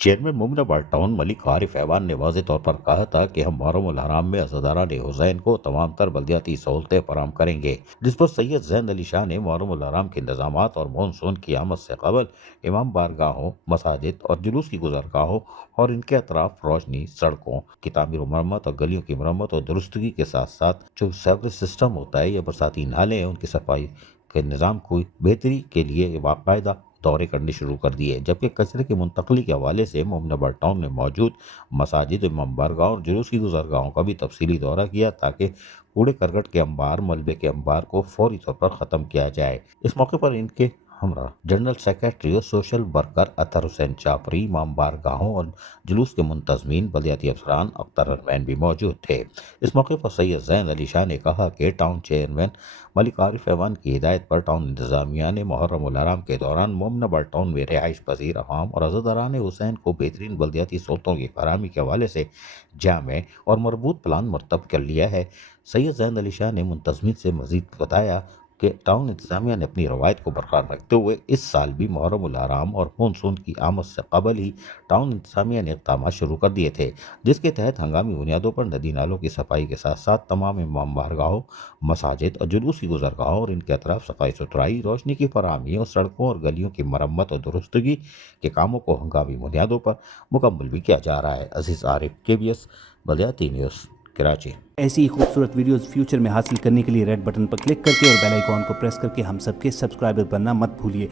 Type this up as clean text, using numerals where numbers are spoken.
Chairman मुमनाबाद town Malik Arif ऐवान ने वाज़ेह तौर पर कहा था कि हम मुहर्रम उल हराम में अज़ादारान हुसैन को तमाम तर बल्दियाती सहूलतें फराहम करेंगे। जिस पर सैयद ज़ैन अली शाह ने मुहर्रम उल हराम के इंतजामात और मानसून की आमद से कबल इमाम बारगाहों, मसाजिद और जुलूस की गुजरगाहों और इनके अतराफ रोशनी, सड़कों की तामीर और मरम्मत और गलियों की मरम्मत और दुरुस्तगी के साथ साथ जो सेवरेज सिस्टम होता है या बरसाती नाले हैं उनकी सफाई के निज़ाम को बेहतरी के लिए बाकायदा दौरे करने शुरू कर दिए। जबकि कचरे की मुंतकली के हवाले से मोमिनाबाद टाउन में मौजूद मसाजिद, इमाम बारगाह और जुलूस की गुजरगाहों का भी तफसीली दौरा किया ताकि कूड़े करकट के अंबार, मलबे के अंबार को फौरी तौर पर ख़त्म किया जाए। इस मौके पर इनके हमरा जनरल सेक्रेटरी और सोशल वर्कर अतर हुसैन चापरी, इमाम बारगाहों और जुलूस के मुंतजमीन, बल्दियाती अफसरान, अख्तर अरमैन भी मौजूद थे। इस मौके पर सैयद ज़ैन अली शाह ने कहा कि टाउन चेयरमैन मलिक आरिफ ऐवान की हिदायत पर टाउन इंतजामिया ने मुहर्रम उल हराम के दौरान मोमिनाबाद टाउन में रिहाइश पजीर अवाम और अज़ादारान हुसैन को बेहतरीन बल्दियाती सहूलतों की फराहमी के हवाले से जामे और मरबूत प्लान मरतब कर लिया है। सैयद ज़ैन अली शाह ने मुंतजमीन से मजीद बताया कि टाउन इंतजामिया ने अपनी रवायत को बरकरार रखते हुए इस साल भी मुहर्रम उल हराम और मानसून की आमद से कबल ही टाउन इंतजामिया ने इक़दामात शुरू कर दिए थे, जिसके तहत हंगामी बुनियादों पर नदी नालों की सफाई के साथ साथ तमाम इमाम बारगाहों, मसाजिद और जुलूस की गुजरगाहों और इनके अतराफ सफाई सुथराई, रोशनी की फराहमी और सड़कों और गलियों की मरम्मत और दुरुस्तगी के कामों को हंगामी बुनियादों पर मुकम्मल भी किया जा रहा है। अजीज़ आरिफ, KBS बल्दियाती न्यूज़, कराची। ऐसी ही खूबसूरत वीडियोस फ्यूचर में हासिल करने के लिए रेड बटन पर क्लिक करके और बेल आइकॉन को प्रेस करके हम सबके सब्सक्राइबर बनना मत भूलिए।